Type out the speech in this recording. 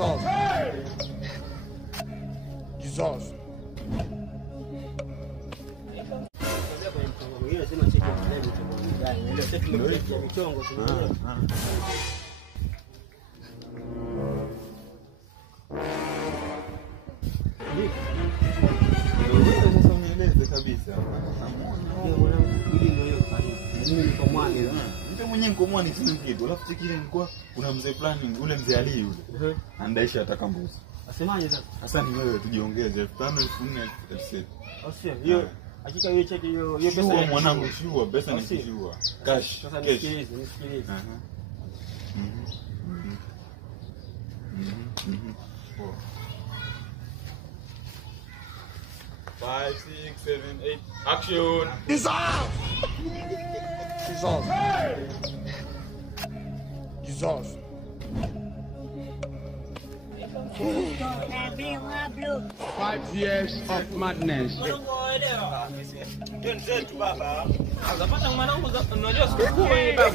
Jesus. Jesus. Mwenye mkomwani sina kitu. Alafu tikile nilikuwa kuna mzee fulani ule mzee Ali yule. Andaisha atakambuzi. Asemaje sasa? Sasa ni wewe tujiongeze 5,000 4,000. Sio. Hiyo hakika hiyo cheki hiyo pesa ya mwanangu shua, pesa ni shua. Cash. Sasa nisikilize. 5, 6, 7, 8. Action! Jesus! Jesus. Jesus. 5 years of madness. Mwanangu baba. Zapata mwanangu unajua siku baba.